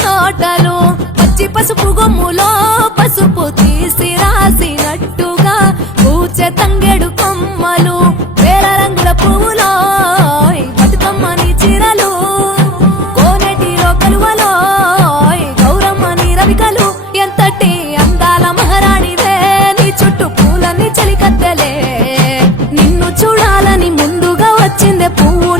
తోటలు పచ్చి పసుపు గొమ్ములో పసుపు తీసి రాసినట్టుగా పూచె తంగెడు కొమ్మలు వేల రంగుల పువ్వులో బతుకమ్మని చీరలు కోనేటిలో కలువలో గౌరమ్మని రవికలు ఎంతటి అందాల మహారాణివే నీ చుట్టూ పూలన్నీ చలికత్తెలే నిన్ను చూడాలని ముందుగా వచ్చిందే పువ్వు